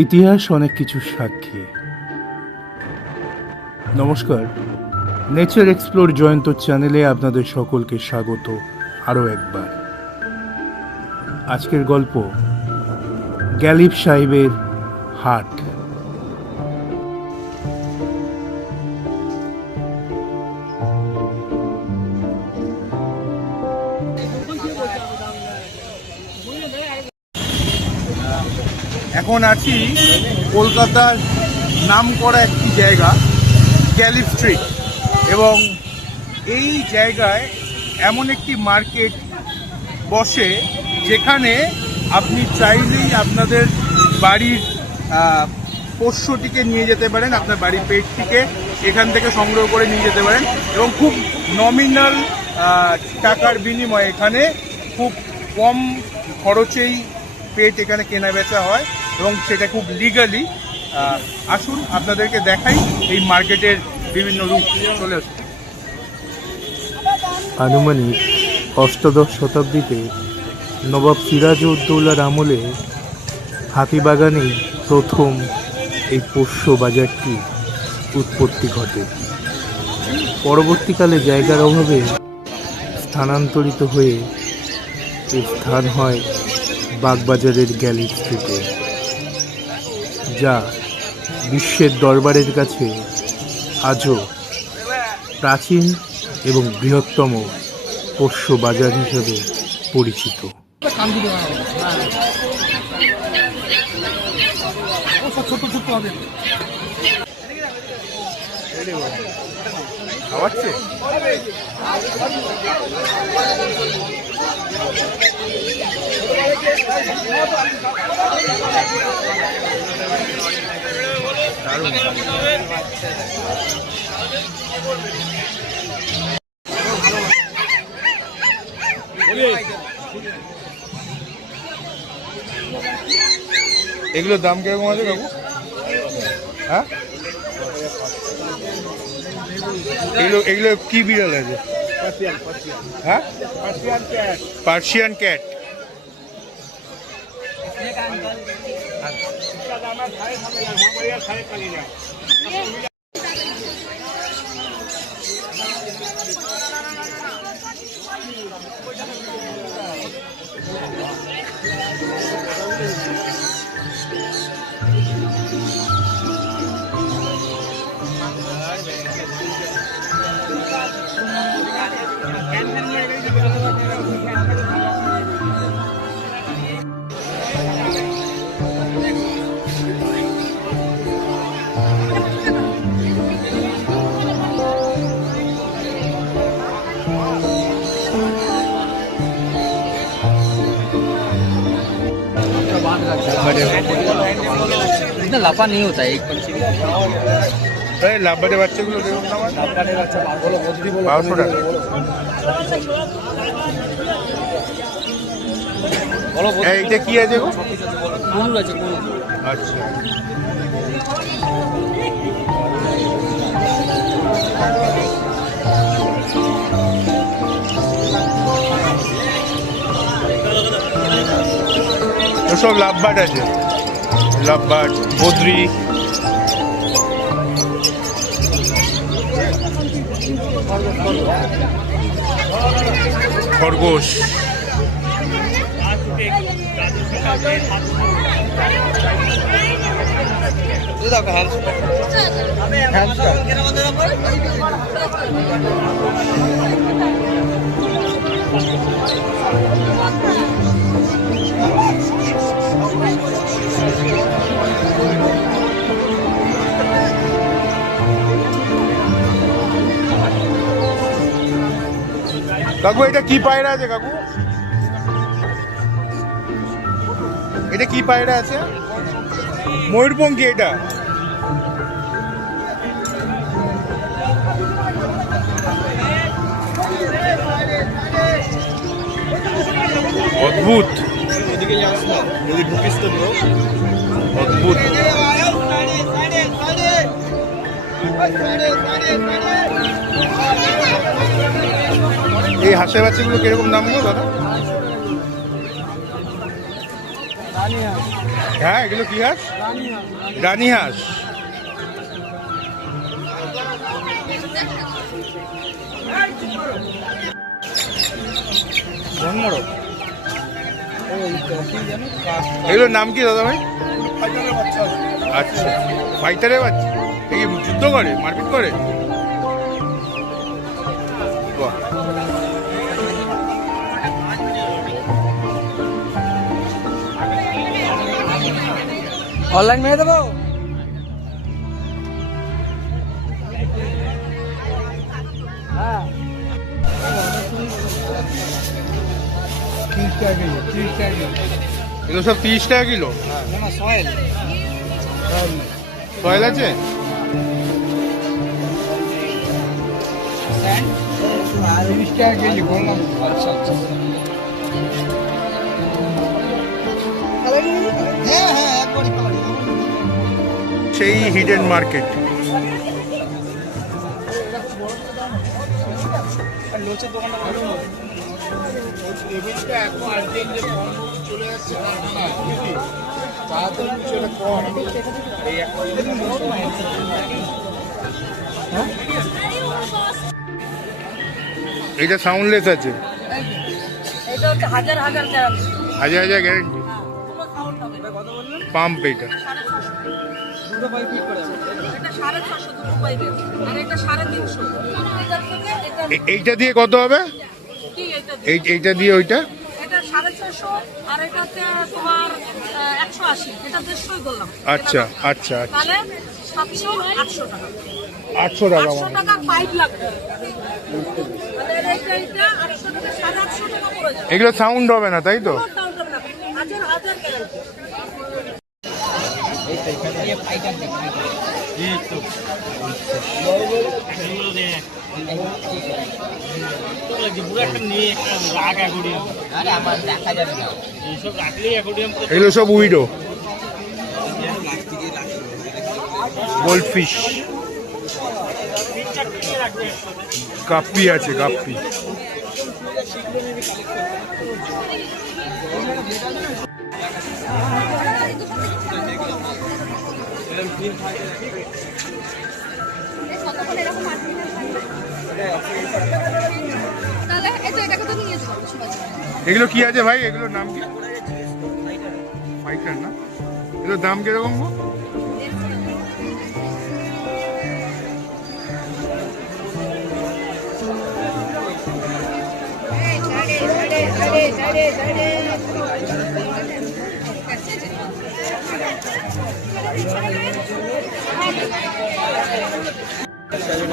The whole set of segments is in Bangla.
ইতিহাস অনেক কিছুর সাক্ষী। নমস্কার, নেচার এক্সপ্লোর জয়ন্ত চ্যানেলে আপনাদের সকলকে স্বাগত আরও একবার। আজকের গল্প গ্যালিব সাহেবের হাট। এখন আছি কলকাতার নামকরা একটি জায়গা গ্যালিব স্ট্রিট, এবং এই জায়গায় এমন একটি মার্কেট বসে যেখানে আপনি চাইলেই আপনাদের বাড়ির পোষ্যটিকে নিয়ে যেতে পারেন, আপনার বাড়ির পেটটিকে এখান থেকে সংগ্রহ করে নিয়ে যেতে পারেন, এবং খুব নমিনাল টাকার বিনিময়ে এখানে খুব কম খরচেই পেট এখানে কেনা বেচা হয়, এবং সেটা খুব লিগালি। আসুন আপনাদেরকে দেখাই এই মার্কেটের বিভিন্ন রূপ। চলে আসুন। আনুমানিক অষ্টাদশ শতাব্দীতে নবাব সিরাজউদ্দৌলার আমলে হাতিবাগানেই প্রথম এই পোষ্য বাজারটি উৎপত্তি ঘটে। পরবর্তীকালে জায়গার অভাবে স্থানান্তরিত হয়ে এর স্থান হয় বাগবাজারের গ্যালিব স্ট্রিটে, যা বিশ্বের দরবারের কাছে আজও প্রাচীন এবং বৃহত্তম পোষ্য বাজার হিসেবে পরিচিত। খাওয়াচ্ছে দারুণ। এগুলোর দাম কিরকম আছে বাবু? হ্যাঁ, এগুলো কি বিড়াল আছে? হ্যাঁ, পার্সিয়ান ক্যাট। इतना लाफा नहीं होता है एक पंछी। লাভবারের বাচ্চাগুলো দেখুন না, আমার 1200 টাকা। এইটা কি আছে গো? কুনুর আছে, কুনুর। আচ্ছা, সব লাভবার্ড আছে, লাভবার্ড, বদ্রি, খরগোশ। কাকু, এটা কি পায়রা আছে কাকু? এটা কি পায়রা আছে? ময়ূরপঙ্খী। এটা অদ্ভুত, অদ্ভুত। এই হাঁসের বাচ্চাগুলো কিরকম দাম গো দাদা? হ্যাঁ, এগুলো কি হাঁস? রানী হাঁস। এগুলোর নাম কি দাদা ভাই? আচ্ছা, ফাইটারের বাচ্চা। এ কি যুদ্ধ করে, মারপিট করে? বাহ। অনলাইন মেরে দেবো। এগুলো সব 30 টাকা কিলো। সয়েল আছে? সেই হিডেন মার্কেট। এটা সাউন্ডলেস আছে। এটা হচ্ছে হাজার হাজার গ্যারান্টি। হাজার হাজার গ্যারেন্টি। কোনো সাউন্ড হবে না। পাম্প এটা। 650 দুটো পাইপ ফিট করে যাবে। এটা 650 দুটো পাইপে। আর এটা 350। এটার থেকে এটা এইটা দিয়ে কত হবে? কি এটা দিয়ে? এইটা দিয়ে ওইটা? এটা 650 আর এটাতে তোমার 180। এটা 150 বললাম। আচ্ছা আচ্ছা আচ্ছা। তাহলে 700 800 টাকা। 800 টাকা 800 টাকা পাইপ লাগবে। মানে এটা 800 টাকা 850 টাকা পড়ে যাবে। এগুলো সাউন্ড হবে না তাই তো? কোনো sound হবে না। হাজার হাজার গ্যারান্টি। এগুলো সব উইডো, গোল্ডফিশ, গাপ্পি আছে, গাপ্পি। এগুলো কি আছে ভাই? এগুলোর নাম কি? ফাইটার না? এগুলোর দাম কিরকম?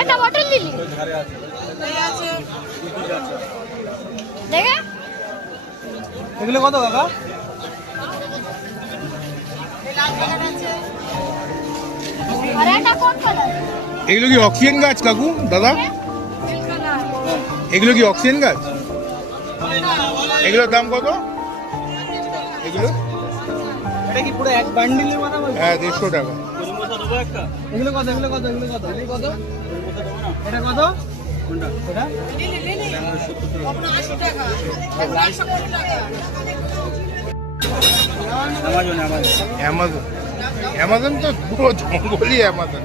একটা বটল নিলি দেখে এগুলো কত কাকা? আর একটা কোন কালার এগুলো কি অক্সিজেন গাছ কাকু দাদা? এগুলো কি অক্সিজেন গাছ? এগুলোর দাম কত? এগুলো এটা কি পুরো এক বান্ডিলের কথা বলছো? হ্যাঁ 150 টাকা। এগুলো কত? এগুলো কত? এগুলো কত? এগুলো কত? এটা কত? কোনটা? এটা? অ্যামাজন, অ্যামাজন তো পুরো জঙ্গলই অ্যামাজন।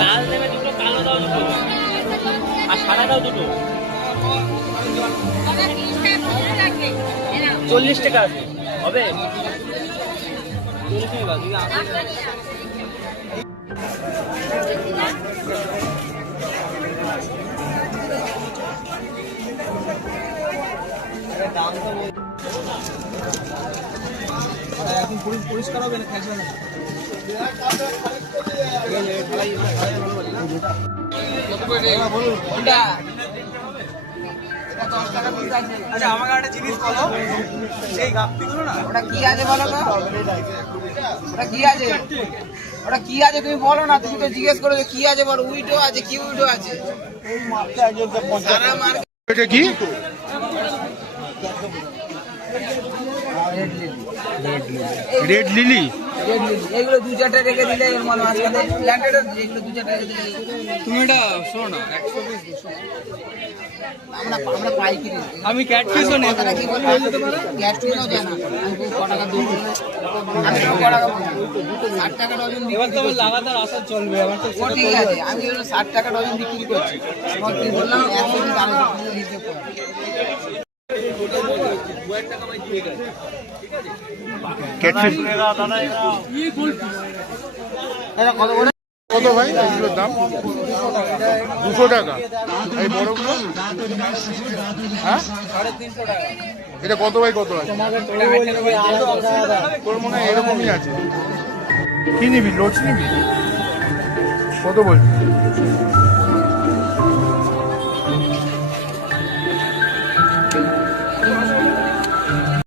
লাল দেবে দুটো, কালো দাও দুটো, আর সাদা দাও দুটো। 40 টাকা আছে, হবে? 40 টাকা দিবি আপনি। দাম তো এখন পরিষ্কার হবে না, খেলবে না। আচ্ছা আমাকে একটা জিনিস বলো, সেই গাপ্পিগুলো না ওটা কি আছে বলো তো? ওটা কি আছে? ওটা কি আছে তুমি বলো না, তুমি তো জিজ্ঞেস করো যে কি আছে বলো। উইডো আছে, কি উইডো আছে? সারা মার্কেট এটা কি? Red lily. এগুলো 2-4টা রেখে দিলে এর মানে মাঝখানে প্ল্যান্টেড এগুলো 2-4টা রেখে দিলে তুমি এটা শোনো না 100 পিস 200 আমরা পাইকারি আমি ক্যাট পিসও নেব কথাটা কি বলবো গ্যাস কিনেও যায় না আমি ক টাকা দেব আমি ক টাকা বলবো 60 টাকা ডজন এবার বিক্রি তো করছি। লাগাতার আসা চলবে আমার তো ও ঠিক আছে আমি হলো 60 টাকা ডজন বিক্রি করছি তোমার কি বললাম 100 পিস আলু হিসেব করো ক্যাটফিশ এটা কত করে কত ভাই এগুলোর দাম 200 টাকা এই বড়গুলো হ্যাঁ 350 টাকা এটা কত বাই কত আছে তোর মনে হয় এরকমই আছে কি নিবি লোচ নিবি কত বলছিস